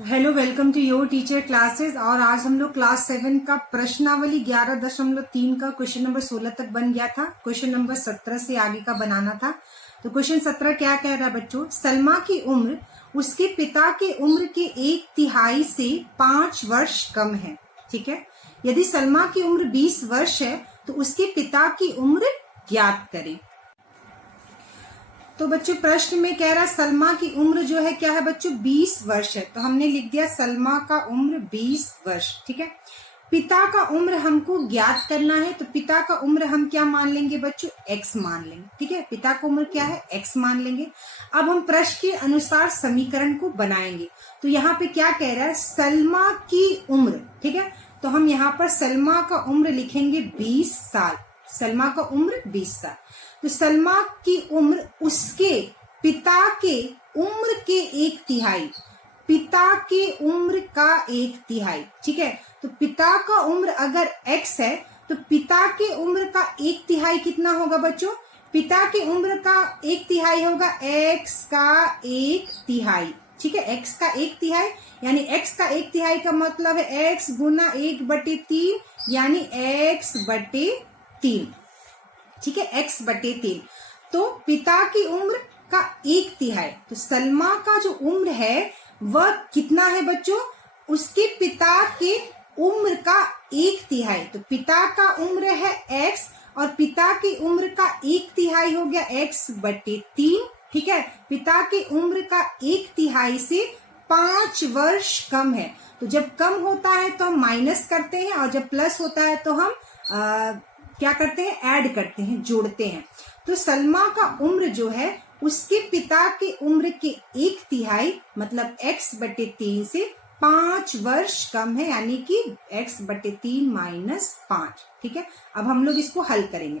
Hello, welcome to your teacher classes. और आज हम लोग क्लास 7 का प्रश्नावली 11.3 का क्वेश्चन नंबर 16 तक बन गया था। क्वेश्चन नंबर 17 से आगे का बनाना था। तो क्वेश्चन 17 क्या कह रहा है बच्चों? सलमा की उम्र उसके पिता के उम्र के 1/3 से 5 वर्ष कम है। ठीक है, यदि सलमा की उम्र 20 वर्ष है तो उसके पिता की उम्र ज्ञात करें। तो बच्चों प्रश्न में कह रहा है सलमा की उम्र जो है क्या है बच्चों? 20 वर्ष है। तो हमने लिख दिया सलमा का उम्र 20 वर्ष। ठीक है, पिता का उम्र हमको ज्ञात करना है। तो पिता का उम्र हम क्या मान लेंगे बच्चों? x मान लेंगे। ठीक है, पिता का उम्र क्या है? x मान लेंगे। अब हम प्रश्न के अनुसार समीकरण को बनाएंगे। तो यहाँ पे क्या कह रहा है? सलमा की उम्र। ठीक है, तो हम यहाँ पर सलमा का उम्र लिखेंगे 20 साल। सलमा का उम्र 20 साल। तो सलमा की उम्र उसके पिता के उम्र के 1/3, पिता की उम्र का 1/3। ठीक है, तो पिता का उम्र अगर x है तो पिता की उम्र का 1/3 कितना होगा बच्चों? पिता की उम्र का 1/3 होगा x का 1/3। ठीक है, x का 1/3 यानी x का 1/3 का मतलब है x गुना 1/3 यानी x/3। ठीक है, x/3। तो पिता की उम्र का 1/3। तो सलमा का जो उम्र है वह कितना है बच्चों? उसके पिता के उम्र का 1/3। तो पिता का उम्र है x और पिता की उम्र का 1/3 हो गया x/3। ठीक है, पिता की उम्र का 1/3 से 5 वर्ष कम है। तो जब कम होता है तो हम माइनस करते हैं और जब प्लस होता है तो हम क्या करते हैं? ऐड करते हैं, जोड़ते हैं। तो सलमा का उम्र जो है उसके पिता की उम्र के 1/3 मतलब x/3 से 5 वर्ष कम है, यानी कि x/3 - 5। ठीक है, अब हम लोग इसको हल करेंगे।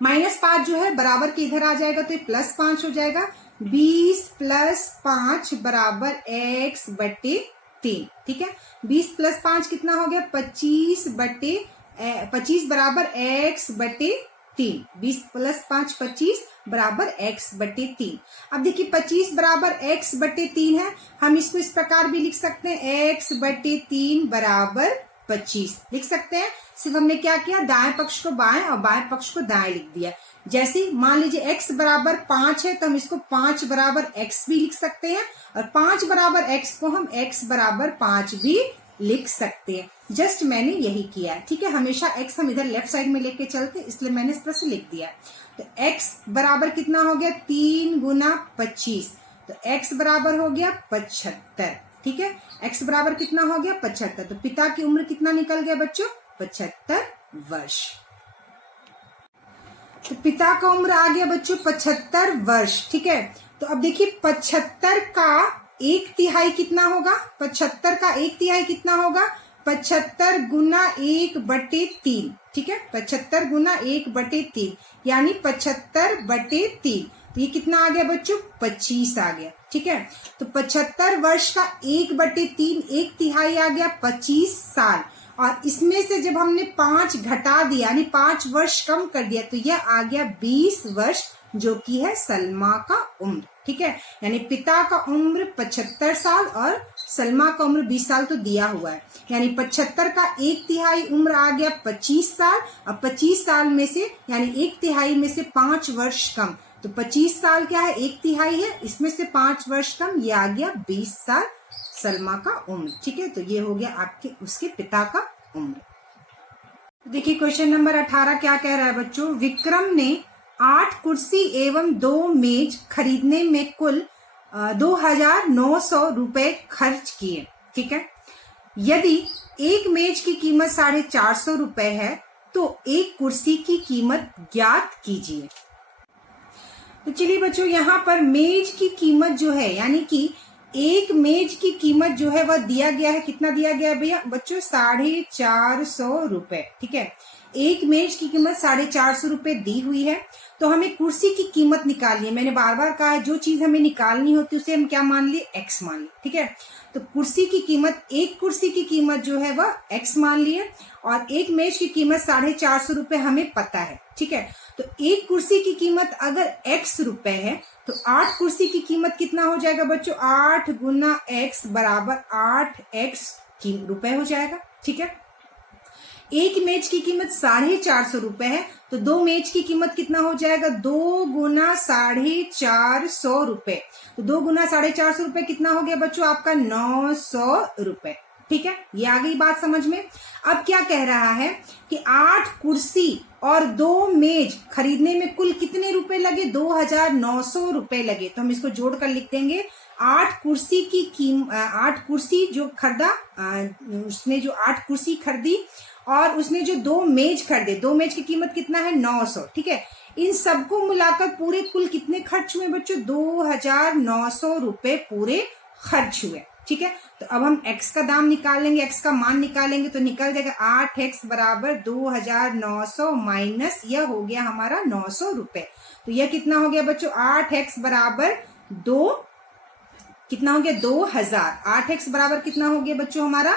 -5 जो है बराबर के इधर आ जाएगा तो ये +5 हो जाएगा। 20 + 5 बराबर x/3। ठीक है, 20 + 5 कितना हो गया? 25 बराबर x/3। 20 + 5 25 बराबर x/3। अब देखिए 25 बराबर x/3 है। हम इसको इस प्रकार भी लिख सकते हैं x/3 बराबर 25 लिख सकते हैं। सिर्फ हमने क्या किया? दाएं पक्ष को बाएं और बाएं पक्ष को दाएं लिख दिया। जैसे मान लीजिए x बराबर 5 है तो हम इसको 5 बराबर x भी लिख सकते हैं और 5 बराबर x को हम x बराबर 5 भी लिख सकते हैं। जस्ट मैंने यही किया है। ठीक है, हमेशा x हम इधर लेफ्ट साइड में लेके चलते, इसलिए मैंने इस तरह से लिख दिया। तो x बराबर कितना हो गया? 3 गुना 25। तो x बराबर हो गया 75। ठीक है, x बराबर कितना हो गया? 75। तो पिता की उम्र कितना निकल गया बच्चों? 75 वर्ष। तो पिता का उम्र आ गया बच्चों 75 वर्ष। ठीक है, तो अब देखिए 75 का 1/3 कितना होगा? 75 का 1/3 कितना होगा? 75 गुना 1/3। ठीक है, 75 गुना 1/3 यानी 75/3। तो ये कितना आ गया बच्चों? 25 आ गया। ठीक है, तो 75 वर्ष का 1/3 1/3 आ गया 25 साल। और इसमें से जब हमने 5 घटा दिया यानी 5 वर्ष कम कर दिया तो यह आ गया 20 वर्ष, जो कि है सलमा का उम्र। ठीक है, यानी पिता का उम्र 75 साल और सलमा का उम्र 20 साल तो दिया हुआ है। यानी 75 का 1/3 उम्र आ गया 25 साल। अब 25 साल में से यानी 1/3 में से 5 वर्ष कम, तो 25 साल क्या है? 1/3 है, इसमें से 5 वर्ष कम, ये आ गया 20 साल सलमा का उम्र। ठीक है, तो ये हो गया आपके उसके पिता का उम्र। देखिए क्वेश्चन नंबर 18 क्या कह रहा है बच्चों? विक्रम ने 8 कुर्सी एवं 2 मेज खरीदने में कुल 2,900 रुपए खर्च किए। ठीक है, यदि एक मेज की कीमत 450 रुपए है तो एक कुर्सी की कीमत ज्ञात कीजिए। तो चलिए बच्चों, यहाँ पर मेज की कीमत जो है यानी कि एक मेज की कीमत जो है वह दिया गया है। कितना दिया गया भैया बच्चों? 450 रुपए। ठीक है, एक मेज की कीमत 450 रुपए दी हुई है। तो हमें कुर्सी की कीमत निकालनी है। मैंने बार बार कहा है जो चीज हमें निकालनी होती है उसे हम क्या मान लिए? x मान लिए। ठीक है, तो कुर्सी की कीमत, एक कुर्सी की कीमत जो है वह x मान लिए और एक मेज की कीमत 450 रुपए हमें पता है। ठीक है। तो एक कुर्सी की कीमत अगर x रुपए है तो 8 कुर्सी की कीमत कितना हो जाएगा बच्चों, 8 गुना x बराबर 8x रुपए हो जाएगा, ठीक है। एक मेज की कीमत 450 रुपए है तो 2 मेज की कीमत कितना हो जाएगा, 2 गुना 450 रुपए। तो 2 गुना 450 रुपए कितना हो गया बच्चों आपका 900 रुपए, ठीक है। ये आ गई बात समझ में। अब क्या कह रहा है कि 8 कुर्सी और 2 मेज खरीदने में कुल कितने रुपए लगे, 2900 रुपए लगे। तो हम इसको जोड़कर लिख देंगे 8 कुर्सी की 8 कुर्सी जो खरीदा, उसने जो 8 कुर्सी खरीदी और उसने जो 2 मेज खरीदे, 2 मेज की कीमत कितना है 900, ठीक है। इन सबको मिलाकर पूरे कुल कितने खर्च हुए बच्चों, 2900 रुपए पूरे खर्च हुए, ठीक है। तो अब हम x का दाम निकालेंगे, x का मान निकालेंगे तो निकल जाएगा 8x बराबर 2900 माइनस यह हो गया हमारा 900 रुपए। तो यह कितना हो गया बच्चों, 8x बराबर 2 कितना हो गया 2000। 8x बराबर कितना हो गया बच्चों हमारा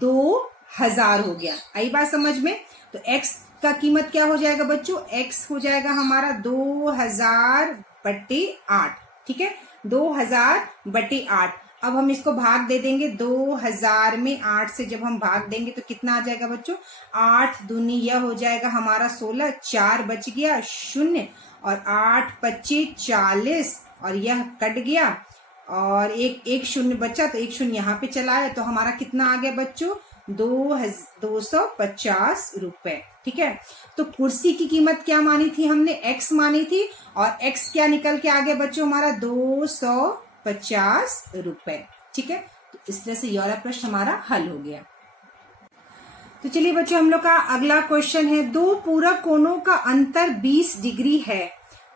2000 हो गया। आई बात समझ में। तो x का कीमत क्या हो जाएगा बच्चों, x हो जाएगा हमारा 2000/8, ठीक है, 2000/8। अब हम इसको भाग दे देंगे 2000 में 8 से जब हम भाग देंगे तो कितना आ जाएगा बच्चों, 8 दूनी यह हो जाएगा हमारा 16, 4 बच गया 0 और 8 25 40 और यह कट गया और एक 0 बचा तो एक 0 यहाँ पे चला है। तो हमारा कितना आ गया बच्चों 250 रुपए, ठीक है। तो कुर्सी की कीमत क्या मानी थी हमने, x मानी थी और x क्या निकल के आ गया बच्चों हमारा 250 रुपए, ठीक है। तो इस तरह से यह वाला प्रश्न हमारा हल हो गया। तो चलिए बच्चों हम लोग का अगला क्वेश्चन है, 2 पूरक कोणों का अंतर 20 डिग्री है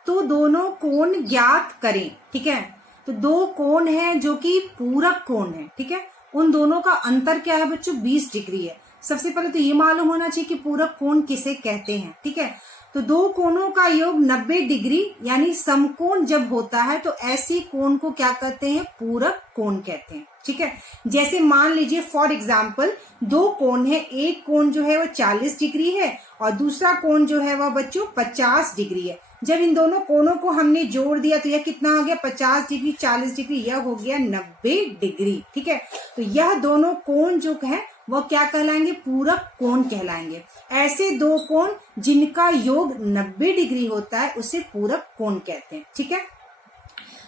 तो दोनों कोण ज्ञात करें, ठीक है। तो 2 कोण हैं जो कि पूरक कोण है, ठीक है, उन दोनों का अंतर क्या है बच्चों 20 डिग्री है। सबसे पहले तो ये मालूम होना चाहिए कि पूरक कोण किसे कहते हैं, ठीक है। तो 2 कोणों का योग 90 डिग्री यानी समकोण जब होता है तो ऐसे कोण को क्या कहते हैं, पूरक कोण कहते हैं, ठीक है। जैसे मान लीजिए फॉर एग्जाम्पल 2 कोण है, एक कोण जो है वह 40 डिग्री है और दूसरा कोण जो है वह बच्चों 50 डिग्री है। जब इन दोनों कोणों को हमने जोड़ दिया तो यह कितना हो गया 50 डिग्री 40 डिग्री, यह हो गया 90 डिग्री, ठीक है। तो यह दोनों कोण जो है वह क्या कहलाएंगे, पूरक कोण कहलाएंगे। ऐसे 2 कोण जिनका योग 90 डिग्री होता है उसे पूरक कोण कहते हैं, ठीक है।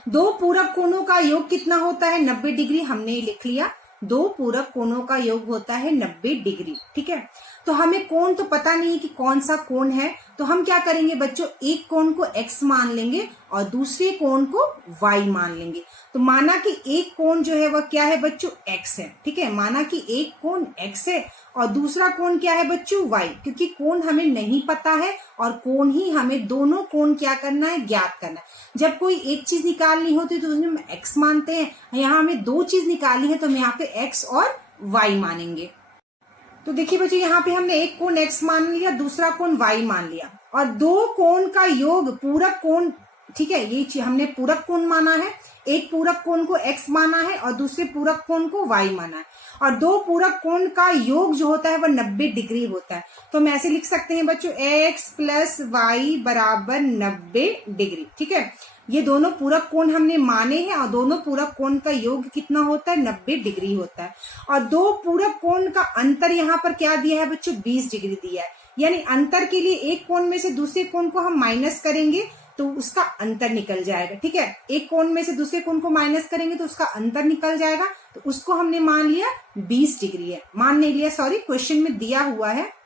2 पूरक कोणों का योग कितना होता है 90 डिग्री, हमने लिख लिया 2 पूरक कोणों का योग होता है 90 डिग्री, ठीक है। तो हमें कोण तो पता नहीं कि कौन सा कोण है, तो हम क्या करेंगे बच्चों, एक कोण को x मान लेंगे और दूसरे कोण को y मान लेंगे। तो माना कि एक कोण जो है वह क्या है बच्चों x है, ठीक है, माना कि एक कोण x है और दूसरा कोण क्या है बच्चों y, क्योंकि कोण हमें नहीं पता है और कोण ही हमें दोनों कोण क्या करना है, ज्ञात करना है। जब कोई एक चीज निकालनी होती तो उसमें हम x मानते हैं, यहाँ हमें 2 चीज निकालनी है तो हम यहाँ पे x और y मानेंगे। तो देखिए बच्चों यहाँ पे हमने एक कोण x मान लिया, दूसरा कोण y मान लिया और 2 कोण का योग पूरक कोण, ठीक है, ये हमने पूरक कोण माना है। एक पूरक कोण को x माना है और दूसरे पूरक कोण को y माना है और 2 पूरक कोण का योग जो होता है वह 90 डिग्री होता है। तो हम ऐसे लिख सकते हैं बच्चों x + y बराबर 90 डिग्री, ठीक है। ये दोनों पूरक कोण हमने माने हैं और दोनों पूरक कोण का योग कितना होता है 90 डिग्री होता है और 2 पूरक कोण का अंतर यहाँ पर क्या दिया है बच्चों 20 डिग्री दिया है। यानी अंतर के लिए एक कोण में से दूसरे कोण को हम माइनस करेंगे तो उसका अंतर निकल जाएगा, ठीक है। एक कोण में से दूसरे कोण को माइनस करेंगे तो उसका अंतर निकल जाएगा। तो उसको हमने मान लिया 20 डिग्री है, मान नहीं लिया, सॉरी, क्वेश्चन में दिया हुआ है।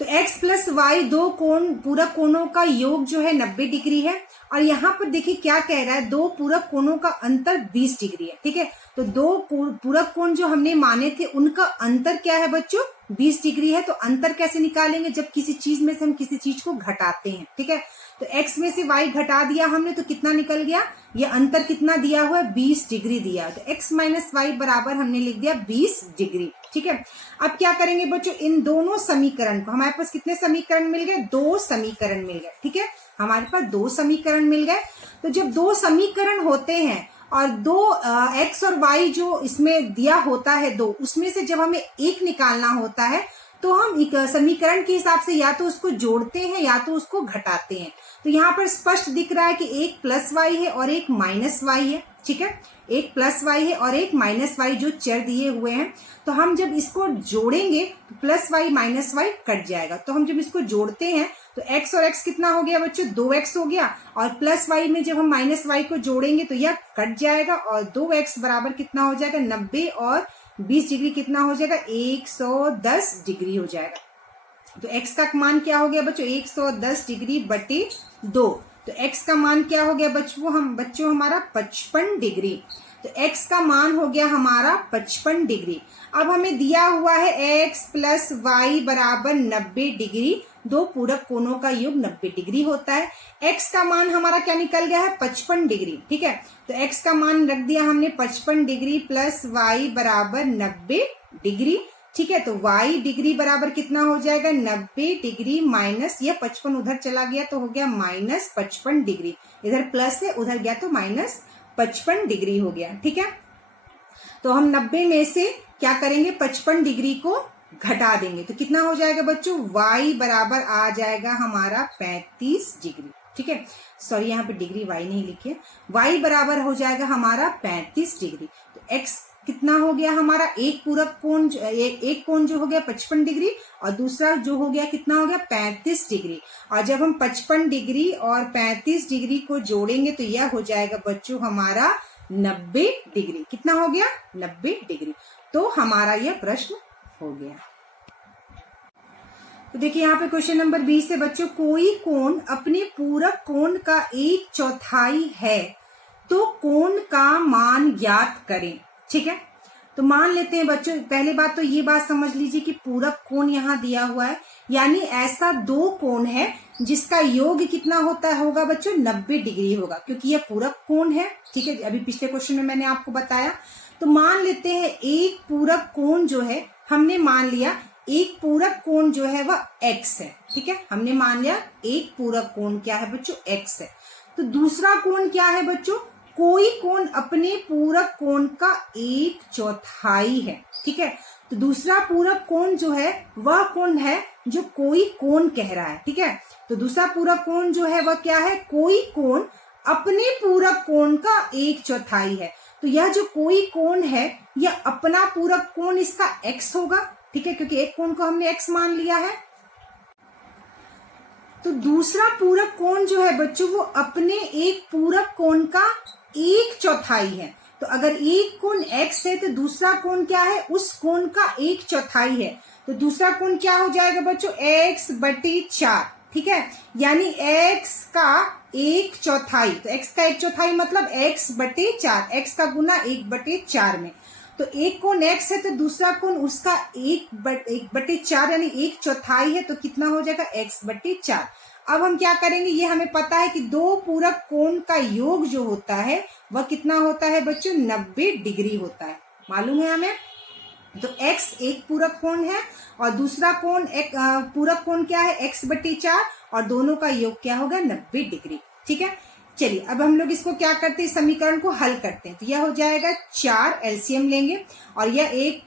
तो x + y 2 कोण पूरक कोणों का योग जो है 90 डिग्री है और यहाँ पर देखिए क्या कह रहा है, 2 पूरक कोणों का अंतर 20 डिग्री है, ठीक है। तो 2 पूरक कोण जो हमने माने थे उनका अंतर क्या है बच्चों 20 डिग्री है। तो अंतर कैसे निकालेंगे, जब किसी चीज में से हम किसी चीज को घटाते हैं, ठीक है। तो x में से y घटा दिया हमने तो कितना निकल गया, ये अंतर कितना दिया हुआ है 20 डिग्री दिया है। तो x - y बराबर हमने लिख दिया 20 डिग्री, ठीक है। अब क्या करेंगे बच्चों, इन दोनों समीकरण को, हमारे पास कितने समीकरण मिल गए, 2 समीकरण मिल गए, ठीक है, हमारे पास 2 समीकरण मिल गए। तो जब 2 समीकरण होते हैं और दो एक्स और वाई जो इसमें दिया होता है दो, उसमें से जब हमें एक निकालना होता है तो हम एक समीकरण के हिसाब से या तो उसको जोड़ते हैं या तो उसको घटाते हैं। तो यहाँ पर स्पष्ट दिख रहा है कि एक प्लस वाई है और एक माइनस वाई है, ठीक है, एक प्लस वाई है और एक माइनस वाई जो चर दिए हुए हैं। तो हम जब इसको जोड़ेंगे तो plus Y minus Y cut जाएगा। तो हम जब इसको जोड़ते हैं तो x और x कितना हो गया बच्चों, 2x हो गया, और प्लस वाई में जब हम माइनस वाई को जोड़ेंगे तो यह कट जाएगा और 2x बराबर कितना हो जाएगा, 90 और 20 डिग्री कितना हो जाएगा, 110 डिग्री हो जाएगा। तो x का मान क्या हो गया बच्चों, 110 डिग्री बटे 2। तो x का मान क्या हो गया बच्चों हमारा 55 डिग्री। तो x का मान हो गया हमारा 55 डिग्री। अब हमें दिया हुआ है x प्लस वाई बराबर 90 डिग्री, दो पूरक कोणों का योग 90 डिग्री होता है। x का मान हमारा क्या निकल गया है, 55 डिग्री, ठीक है। तो x का मान रख दिया हमने 55 डिग्री प्लस y बराबर 90 डिग्री, ठीक है। तो y डिग्री बराबर कितना हो जाएगा, 90 डिग्री माइनस, यह 55 उधर चला गया तो हो गया माइनस 55 डिग्री, इधर प्लस है उधर गया तो माइनस 55 डिग्री हो गया, ठीक है। तो हम 90 में से क्या करेंगे, 55 डिग्री को घटा देंगे तो कितना हो जाएगा बच्चों, y बराबर आ जाएगा हमारा 35 डिग्री, ठीक है। सॉरी यहाँ पे डिग्री y नहीं लिखे, y बराबर हो जाएगा हमारा 35 डिग्री। तो x कितना हो गया हमारा, एक पूरक कोण, एक कोण जो हो गया 55 डिग्री और दूसरा जो हो गया कितना हो गया 35 डिग्री। और जब हम 55 डिग्री और 35 डिग्री को जोड़ेंगे तो यह हो जाएगा बच्चों हमारा 90 डिग्री। कितना हो गया, 90 डिग्री। तो हमारा यह प्रश्न हो गया। तो देखिए यहाँ पे क्वेश्चन नंबर 20 है बच्चों, कोई कोण अपने पूरक कोण का 1/4 है तो कोण का मान ज्ञात करें, ठीक है। तो मान लेते हैं बच्चों, पहले बात तो ये बात समझ लीजिए कि पूरक कोण यहाँ दिया हुआ है, यानी ऐसा दो कोण है जिसका योग कितना होगा बच्चों, 90 डिग्री होगा, क्योंकि यह पूरक कोण है, ठीक है। अभी पिछले क्वेश्चन में मैंने आपको बताया। तो मान लेते हैं एक पूरक कोण जो है, हमने मान लिया एक पूरक कोण जो है वह x है, ठीक है। हमने मान लिया एक पूरक कोण क्या है बच्चों, x है। तो दूसरा कोण क्या है बच्चों, कोई कोण अपने पूरक कोण का 1/4 है, ठीक है। तो दूसरा पूरक कोण जो है वह कोण है जो कोई कोण कह रहा है, ठीक है। तो दूसरा पूरक कोण जो है वह क्या है, कोई कोण अपने पूरक कोण का 1/4 है। तो यह जो कोई कोण है यह अपना पूरक कोण इसका x होगा, ठीक है, क्योंकि एक कोण को हमने x मान लिया है। तो दूसरा पूरक कोण जो है बच्चों वो अपने एक पूरक कोण का 1/4 है। तो अगर एक कोण x है तो दूसरा कोण क्या है, उस कोण का 1/4 है। तो दूसरा कोण क्या हो जाएगा बच्चों, x/4, ठीक है, यानी x का 1/4। तो x का 1/4 मतलब x/4, x का गुना 1/4 में। तो एक कोण x है तो दूसरा कोण उसका 1/4 यानी 1/4 है, तो कितना हो जाएगा, x/4। अब हम क्या करेंगे, ये हमें पता है कि दो पूरक कोण का योग जो होता है वह कितना होता है बच्चों, 90 डिग्री होता है, मालूम है हमें। तो x एक पूरक कोण है और दूसरा कोण एक पूरक कोण क्या है, x/4, और दोनों का योग क्या होगा, 90 डिग्री, ठीक है। चलिए अब हम लोग इसको क्या करते हैं, समीकरण को हल करते हैं। तो यह हो जाएगा 4, एलसीएम लेंगे और यह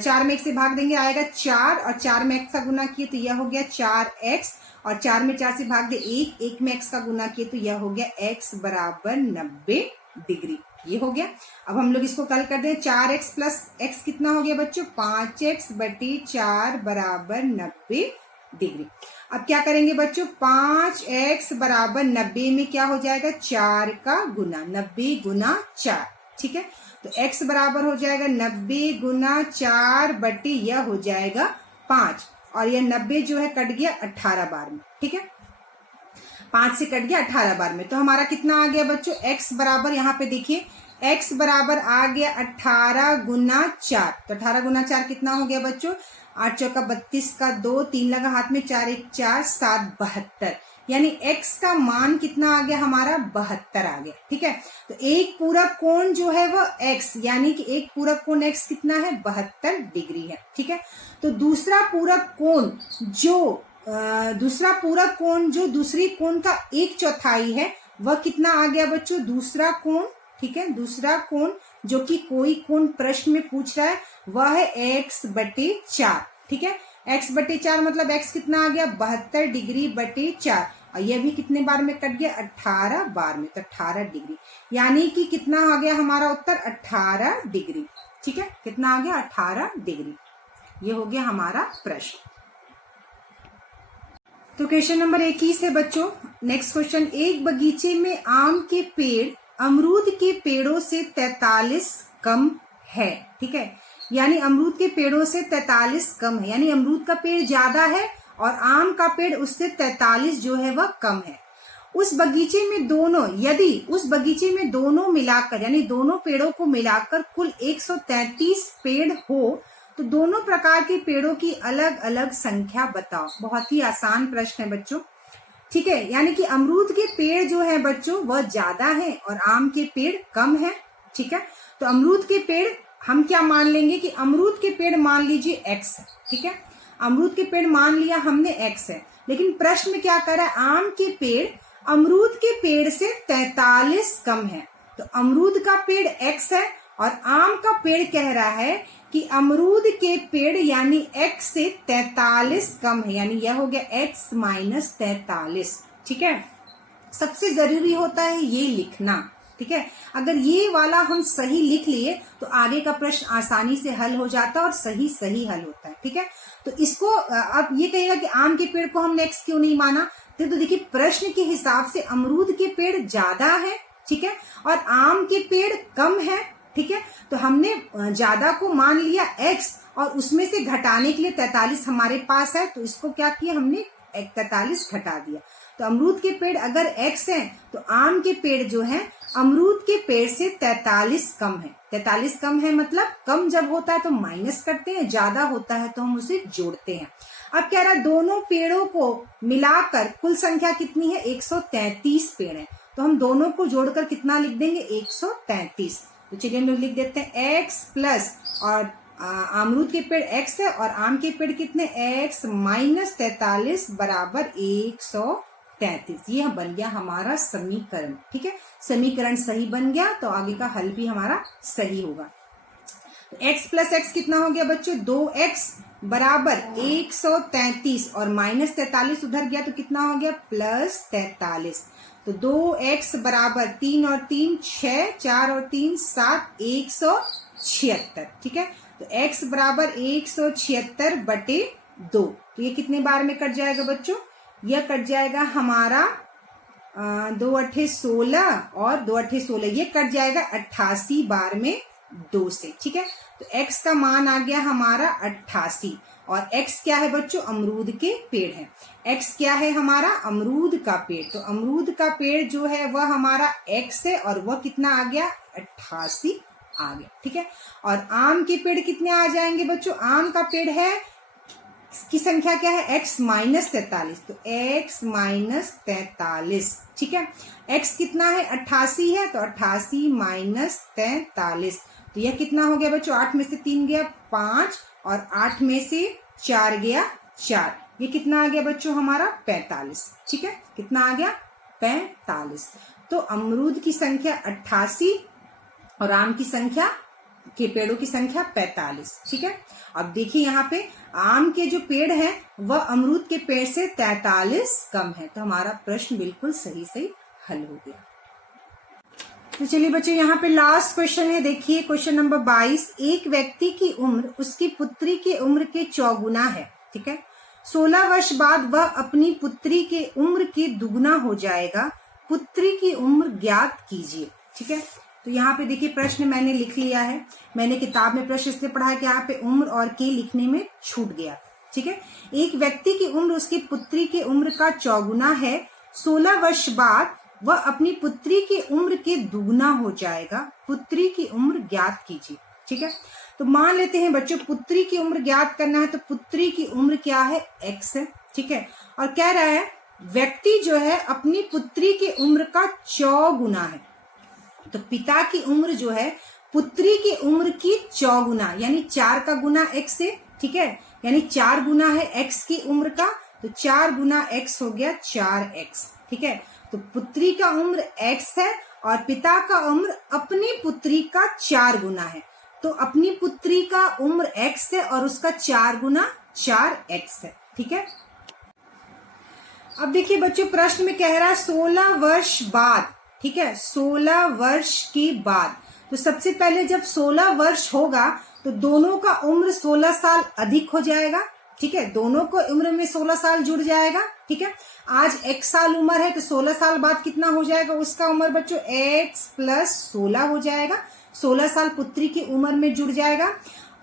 4 में 1 से भाग देंगे, आएगा 4, और 4 में x का गुना किए तो यह हो गया 4x, और 4 में 4 से भाग दे 1 में x का गुना किए तो यह हो गया x बराबर 90 डिग्री, ये हो गया। अब हम लोग इसको कल कर दें, 4x प्लस x कितना हो गया बच्चों, 5x/4 बराबर 90 डिग्री। अब क्या करेंगे बच्चों, 5x बराबर 90 में क्या हो जाएगा, 4 का गुना, 90 गुना 4, ठीक है। तो x बराबर हो जाएगा 90 गुना 4 बटे यह हो जाएगा 5, और यह 90 जो है कट गया 18 बार में, ठीक है, 5 से कट गया 18 बार में। तो हमारा कितना आ गया बच्चों, x बराबर, यहाँ पे देखिए x बराबर आ गया 18 गुना 4। तो 18 गुना 4 कितना हो गया बच्चों, 8 चौका 32 का 2, 3 लगा हाथ में, 4 1 4 7 72, यानी x का मान कितना आ गया हमारा, 72 आ गया, ठीक है। तो एक पूरक कोण जो है वो x, यानी कि एक पूरक कोण x कितना है, 72 डिग्री है, ठीक है। तो दूसरा पूरक कोण जो दूसरी कोण का 1/4 है वह कितना आ गया बच्चों, दूसरा कोण ठीक है। दूसरा कोण जो कि कोई कोण प्रश्न में पूछ रहा है वह है x/4, ठीक है। x/4 मतलब x कितना आ गया 72 डिग्री बटे 4, और यह भी कितने बार में कट गया 18 बार में, तो 18 डिग्री, यानी कि कितना आ गया हमारा उत्तर 18 डिग्री, ठीक है। कितना आ गया 18 डिग्री, ये हो गया हमारा प्रश्न। तो क्वेश्चन नंबर 21 है बच्चों। नेक्स्ट क्वेश्चन, एक बगीचे में आम के पेड़ अमरूद के पेड़ों से 43 कम है, ठीक है। यानी अमरूद के पेड़ों से 43 कम है, यानी अमरूद का पेड़ ज्यादा है और आम का पेड़ उससे 43 जो है वह कम है। उस बगीचे में दोनों, यदि उस बगीचे में दोनों मिलाकर यानी दोनों पेड़ों को मिलाकर कुल 133 पेड़ हो तो दोनों प्रकार के पेड़ों की अलग अलग संख्या बताओ। बहुत ही आसान प्रश्न है बच्चों, ठीक है। यानी कि अमरूद के पेड़ जो है बच्चों वह ज्यादा है और आम के पेड़ कम है, ठीक है। तो अमरूद के पेड़ हम क्या मान लेंगे कि अमरूद के पेड़ मान लीजिए x है, ठीक है। अमरूद के पेड़ मान लिया हमने x है, लेकिन प्रश्न में क्या कर रहा है, आम के पेड़ अमरूद के पेड़ से 43 कम है। तो अमरूद का पेड़ x है और आम का पेड़ कह रहा है कि अमरूद के पेड़ यानी x से 43 कम है, यानी यह हो गया x माइनस 43, ठीक है। सबसे जरूरी होता है ये लिखना, ठीक है। अगर ये वाला हम सही लिख लिए तो आगे का प्रश्न आसानी से हल हो जाता है और सही सही हल होता है, ठीक है। तो इसको अब ये कहेगा कि आम के पेड़ को हमने x क्यों नहीं माना, तो देखिए प्रश्न के हिसाब से अमरूद के पेड़ ज्यादा है, ठीक है, और आम के पेड़ कम है, ठीक है। तो हमने ज्यादा को मान लिया x और उसमें से घटाने के लिए 43 हमारे पास है, तो इसको क्या किया हमने 43 घटा दिया। तो अमरूद के पेड़ अगर x है तो आम के पेड़ जो है अमरूद के पेड़ से 43 कम है। 43 कम है मतलब कम जब होता है तो माइनस करते हैं, ज्यादा होता है तो हम उसे जोड़ते हैं। अब कह रहा है दोनों पेड़ों को मिलाकर कुल संख्या कितनी है 133 पेड़ है, तो हम दोनों को जोड़कर कितना लिख देंगे 133। तो चलिए हम लोग लिख देते हैं x प्लस और अमरूद के पेड़ x है और आम के पेड़ कितने x माइनस 43 बराबर 133। ये बन गया हमारा समीकरण, ठीक है। समीकरण सही बन गया तो आगे का हल भी हमारा सही होगा। तो x प्लस x कितना हो गया बच्चों 2x बराबर 133 और माइनस 43 उधर गया तो कितना हो गया प्लस 43। तो 2x बराबर 3 और 3 6, 4 और 3 7, 176, ठीक है। तो x बराबर 176 बटे 2, तो ये कितने बार में कट जाएगा बच्चों, यह कट जाएगा हमारा 2 अट्ठे 16 और 2 अट्ठे 16, ये कट जाएगा 88 बार में 2 से, ठीक है। तो x का मान आ गया हमारा 88 और x क्या है बच्चों अमरूद के पेड़ है। x क्या है हमारा अमरूद का पेड़, तो अमरूद का पेड़ जो है वह हमारा x है और वह कितना आ गया 88 आ गया, ठीक है। और आम के पेड़ कितने आ जाएंगे बच्चों, आम का पेड़ है की संख्या क्या है x माइनस 43, तो x माइनस 43, ठीक है। x कितना है 88 है, तो 88 माइनस 43, तो यह कितना हो गया बच्चों 8 में से 3 गया 5 और 8 में से 4 गया 4, ये कितना आ गया बच्चों हमारा 45, ठीक है। कितना आ गया 45। तो अमरूद की संख्या 88 और आम की संख्या के पेड़ों की संख्या 45, ठीक है। अब देखिए यहाँ पे आम के जो पेड़ हैं वह अमरूद के पेड़ से 43 कम है, तो हमारा प्रश्न बिल्कुल सही सही हल हो गया। तो चलिए बच्चों यहाँ पे लास्ट क्वेश्चन है, देखिए क्वेश्चन नंबर 22। एक व्यक्ति की उम्र उसकी पुत्री की उम्र के चौगुना है, ठीक है। 16 वर्ष बाद वह अपनी पुत्री के उम्र के दुगुना हो जाएगा, पुत्री की उम्र ज्ञात कीजिए, ठीक है। तो यहाँ पे देखिए प्रश्न मैंने लिख लिया है, मैंने किताब में प्रश्न इसलिए पढ़ा है कि यहाँ पे उम्र और के लिखने में छूट गया, ठीक है। एक व्यक्ति की उम्र उसकी पुत्री की उम्र का चौगुना है, 16 वर्ष बाद वह अपनी पुत्री की उम्र के दुगुना हो जाएगा, पुत्री की उम्र ज्ञात कीजिए, ठीक है। तो मान लेते हैं बच्चों पुत्री की उम्र ज्ञात करना है, तो पुत्री की उम्र क्या है x है, ठीक है। और कह रहा है व्यक्ति जो है अपनी पुत्री की उम्र का चौगुना है, तो पिता की उम्र जो है पुत्री की उम्र की चौगुना यानी 4 का गुना x से, ठीक है, यानी 4 गुना है x की उम्र का, तो 4 गुना x हो गया 4x, ठीक है। तो पुत्री का उम्र x है और पिता का उम्र अपनी पुत्री का 4 गुना है। तो अपनी पुत्री का उम्र x है और उसका 4 गुना 4x है। ठीक है, अब देखिए बच्चों प्रश्न में कह रहा है 16 वर्ष बाद। ठीक है, 16 वर्ष के बाद, तो सबसे पहले जब 16 वर्ष होगा तो दोनों का उम्र 16 साल अधिक हो जाएगा। ठीक है, दोनों को उम्र में 16 साल जुड़ जाएगा। ठीक है, आज x साल उम्र है तो 16 साल बाद कितना हो जाएगा उसका उम्र बच्चों, x प्लस 16 हो जाएगा। 16 साल पुत्री की उम्र में जुड़ जाएगा।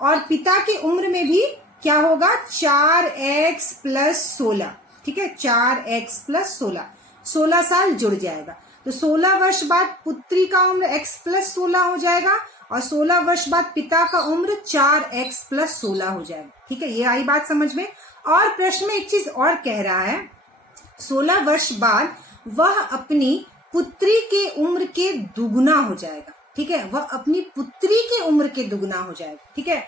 और पिता की उम्र में भी क्या होगा, 4x प्लस 16। ठीक है, 4x प्लस 16, 16 साल जुड़ जाएगा। तो 16 वर्ष बाद पुत्री का उम्र x प्लस 16 हो जाएगा और 16 वर्ष बाद पिता का उम्र 4x प्लस 16 हो जाएगा। ठीक है, ये आई बात समझ में। और प्रश्न में एक चीज और कह रहा है, 16 वर्ष बाद वह अपनी पुत्री के उम्र के दुगुना हो जाएगा। ठीक है, वह अपनी पुत्री की उम्र के दुगुना हो जाएगा। ठीक है,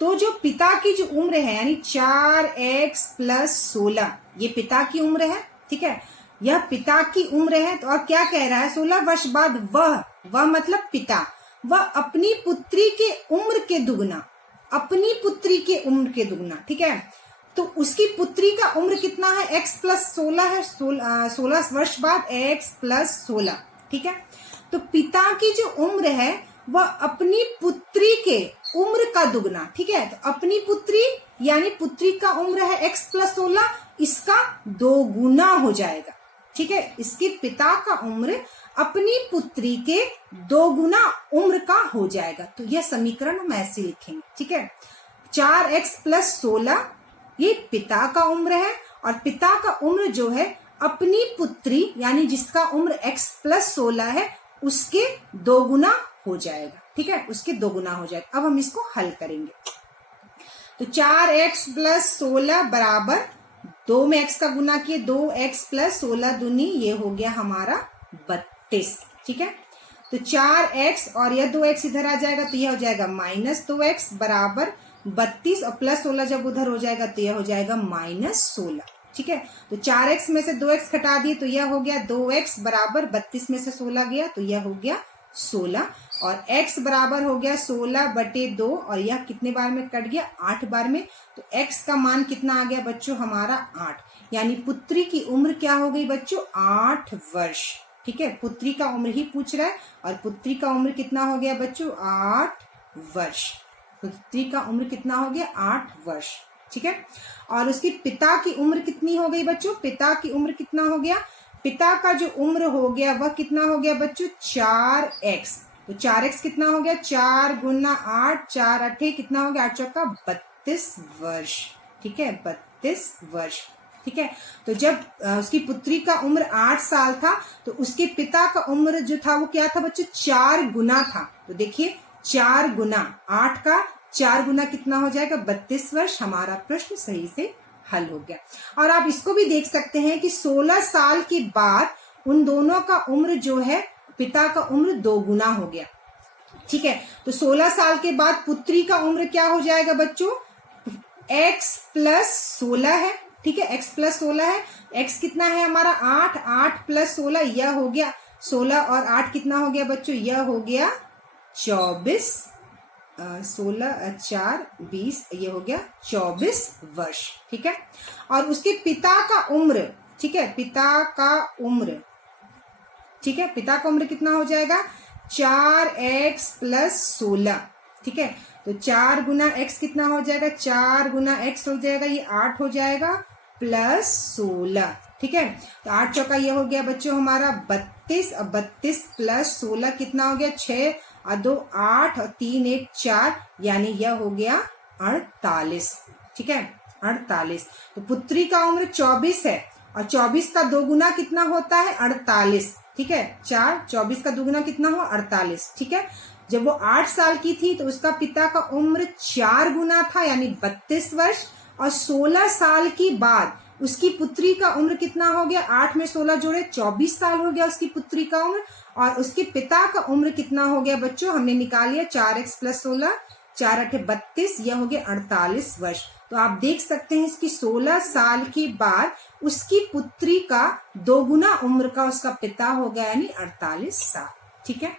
तो जो पिता की जो उम्र है यानी 4x प्लस 16, ये पिता की उम्र है। ठीक है, यह पिता की उम्र है। तो और क्या कह रहा है, 16 वर्ष बाद वह मतलब पिता, वह अपनी पुत्री के उम्र के दुगुना, अपनी पुत्री के उम्र के दुगुना। ठीक है, तो उसकी पुत्री का उम्र कितना है, x प्लस 16 है। 16 वर्ष बाद x प्लस 16। ठीक है, तो पिता की जो उम्र है वह अपनी पुत्री के उम्र का दुगना। ठीक है, तो अपनी पुत्री यानी पुत्री का उम्र है x प्लस 16, इसका 2 गुना हो जाएगा। ठीक है, इसके पिता का उम्र अपनी पुत्री के 2 गुना उम्र का हो जाएगा। तो यह समीकरण हम ऐसे लिखेंगे। ठीक है, 4x प्लस 16 ये पिता का उम्र है और पिता का उम्र जो है अपनी पुत्री यानी जिसका उम्र x प्लस 16 है उसके 2 गुना हो जाएगा। ठीक है, उसके 2 गुना हो जाएगा। अब हम इसको हल करेंगे। तो 4x प्लस 16 बराबर 2 में x का गुना किए, 2x प्लस 16 दूनी, ये हो गया हमारा 32। ठीक है, तो 4x और यह 2x इधर आ जाएगा तो यह हो जाएगा माइनस 2x बराबर 32 और प्लस 16 जब उधर हो जाएगा तो यह हो जाएगा माइनस 16। ठीक है, तो 4x में से 2x घटा दिए तो यह हो गया 2x बराबर 32 में से 16 गया तो यह हो गया 16 और x बराबर हो गया 16/2 और यह कितने बार में कट गया, 8 बार में। तो x का मान कितना आ गया बच्चों, हमारा 8, यानी पुत्री की उम्र क्या हो गई बच्चों, 8 वर्ष। ठीक है, पुत्री का उम्र ही पूछ रहा है और पुत्री का उम्र कितना हो गया बच्चों, 8 वर्ष। पुत्री का उम्र कितना हो गया, 8 वर्ष। ठीक है, और उसके पिता की उम्र कितनी हो गई बच्चों, पिता की उम्र कितना हो गया, पिता का जो उम्र हो गया वह कितना हो गया बच्चों, 4x। तो 4x कितना हो गया, 4 गुना 8, 4 8 कितना हो गया, 8 चौका 32 वर्ष। ठीक है, 32 वर्ष। ठीक है, तो जब उसकी पुत्री का उम्र 8 साल था तो उसके पिता का उम्र जो था वो क्या था बच्चों, 4 गुना था। तो देखिए 4 गुना 8 का 4 गुना कितना हो जाएगा, 32 वर्ष। हमारा प्रश्न सही से हल हो गया। और आप इसको भी देख सकते हैं कि 16 साल के बाद उन दोनों का उम्र जो है, पिता का उम्र 2 गुना हो गया। ठीक है, तो 16 साल के बाद पुत्री का उम्र क्या हो जाएगा बच्चों, x प्लस 16 है। ठीक है, x प्लस 16 है। x कितना है हमारा 8, 8 प्लस 16 यह हो गया 16 और 8 कितना हो गया बच्चों, यह हो गया 24। 16 4 20 ये हो गया 24 वर्ष। ठीक है, और उसके पिता का उम्र, ठीक है, पिता का उम्र, ठीक है, पिता का उम्र कितना हो जाएगा, 4x प्लस 16। ठीक है, तो 4 गुना x कितना हो जाएगा, 4 गुना x हो जाएगा, ये 8 हो जाएगा प्लस 16। ठीक है, तो 8 चौका ये हो गया बच्चों हमारा 32 और 32 प्लस 16 कितना हो गया, 6 और 2 8 और 3 1 4, यानी यह हो गया 48। ठीक है, 48। तो पुत्री का उम्र 24 है और 24 का 2 गुना कितना होता है, 48। ठीक है, 4 24 का 2 गुना कितना हुआ, 48। ठीक है, जब वो 8 साल की थी तो उसका पिता का उम्र 4 गुना था यानी 32 वर्ष। और 16 साल की बाद उसकी पुत्री का उम्र कितना हो गया, 8 में 16 जोड़े 24 साल हो गया उसकी पुत्री का उम्र। और उसके पिता का उम्र कितना हो गया बच्चों, हमने निकाल लिया 4x प्लस 16, 4 8 32, यह हो गया 48 वर्ष। तो आप देख सकते हैं इसकी 16 साल के बाद उसकी पुत्री का 2 गुना उम्र का उसका पिता हो गया यानी 48 साल। ठीक है।